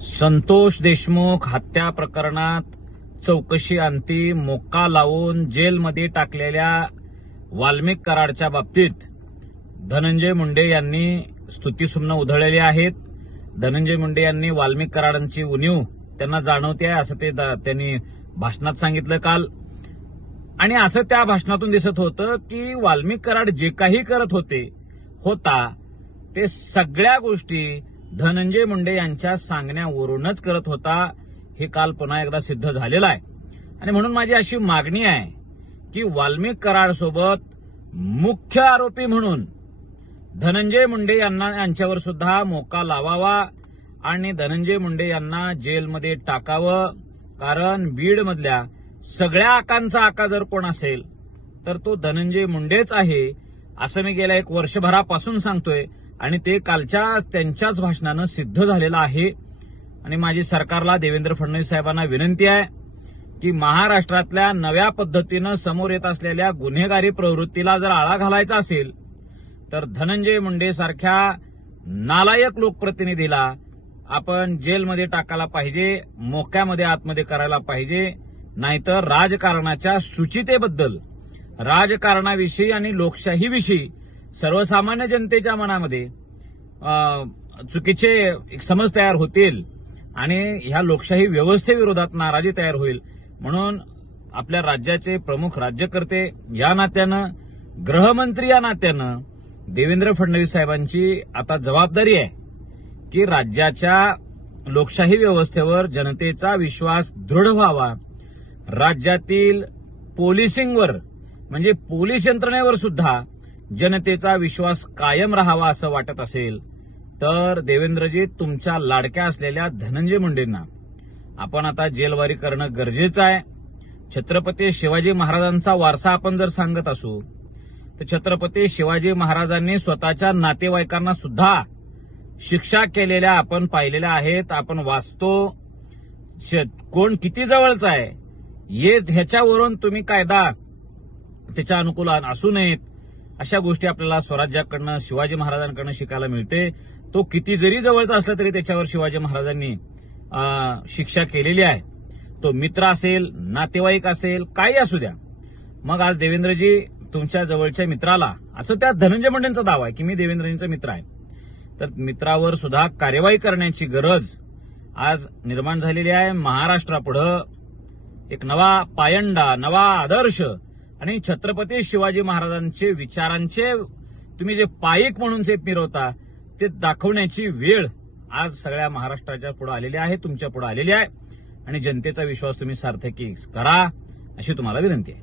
संतोष देशमुख हत्या प्रकरणात चौकशी अंती मोक्का लावून जेलमध्ये टाकलेल्या वाल्मिक कराडच्या बाबतीत धनंजय मुंडे यांनी स्तुतिसुमनं उधळलेली आहेत. धनंजय मुंडे यांनी वाल्मिक कराडांची उणीव त्यांना जाणवते आहे असं त्यांनी भाषणात सांगितलं काल. आणि असं त्या भाषणातून दिसत होतं की वाल्मिक कराड जे काही करत होता ते सगळ्या गोष्टी धनंजय मुंडे यांच्या सांगण्यावरूनच करत होता. हे काल पुन्हा एकदा सिद्ध झालेलं आहे. आणि म्हणून माझी अशी मागणी आहे की वाल्मिक कराड सोबत मुख्य आरोपी म्हणून धनंजय मुंडे यांच्यावर सुद्धा मोक्का लावावा आणि धनंजय मुंडे यांना जेलमध्ये टाकावं. कारण बीडमधल्या सगळ्या आकांचा आका जर कोण असेल तर तो धनंजय मुंडेच आहे असं मी गेल्या एक वर्षभरापासून सांगतोय. आणि ते कालच्या त्यांच्याच भाषणानं सिद्ध झालेलं आहे. आणि माझी सरकारला देवेंद्र फडणवीस साहेबांना विनंती आहे की महाराष्ट्रातल्या नव्या पद्धतीनं समोर येत असलेल्या गुन्हेगारी प्रवृत्तीला जर आळा घालायचा असेल तर धनंजय मुंडे सारख्या नालायक लोकप्रतिनिधीला आपण जेलमध्ये टाकायला पाहिजे, मोक्यामध्ये आतमध्ये करायला पाहिजे. नाहीतर राजकारणाच्या शुचितेबद्दल, राजकारणाविषयी आणि लोकशाहीविषयी सर्वसामान्य जनतेच्या मनामध्ये चुकीचे एक समज तयार होतील आणि ह्या लोकशाही व्यवस्थेविरोधात नाराजी तयार होईल. म्हणून आपल्या राज्याचे प्रमुख राज्यकर्ते या नात्यानं, गृहमंत्री या नात्यानं देवेंद्र फडणवीस साहेबांची आता जबाबदारी आहे की राज्याच्या लोकशाही व्यवस्थेवर जनतेचा विश्वास दृढ व्हावा. राज्यातील पोलिसिंगवर म्हणजे पोलीस यंत्रणेवर सुद्धा जनतेचा विश्वास कायम राहावा असं वाटत असेल तर देवेंद्रजी तुमच्या लाडक्या असलेल्या धनंजय मुंडेंना आपण आता जेलवारी करणं गरजेचं आहे. छत्रपती शिवाजी महाराजांचा वारसा आपण जर सांगत असू तर छत्रपती शिवाजी महाराजांनी स्वतःच्या नातेवाईकांना सुद्धा शिक्षा केलेल्या आपण पाहिलेल्या आहेत. आपण वाचतो कोण किती जवळचा आहे ह्याच्यावरून तुम्ही कायदा त्याच्या अनुकूल असू नयेत अशा गोष्टी आपल्याला स्वराज्याकडनं, शिवाजी महाराजांकडनं शिकायला मिळते. तो किती जरी जवळचा असला तरी त्याच्यावर शिवाजी महाराजांनी शिक्षा केलेली आहे. तो मित्र असेल, नातेवाईक असेल, काही असू द्या. मग आज देवेंद्रजी तुमच्या जवळच्या मित्राला, असं त्या धनंजय मुंडेंचा दावा आहे की मी देवेंद्रजींचा मित्र आहे, तर मित्रावर सुद्धा कार्यवाही करण्याची गरज आज निर्माण झालेली आहे. महाराष्ट्रापुढं एक नवा पायंडा, नवा आदर्श आणि छत्रपती शिवाजी महाराजांचे विचारांचे तुम्ही जे पाईक म्हणून जे मिरवता ते दाखवण्याची वेळ आज सगळ्या महाराष्ट्राच्या पुढे आलेली आहे, तुमच्या पुढे आलेली आहे. आणि जनतेचा विश्वास तुम्ही सार्थकी करा अशी तुम्हाला विनंती आहे.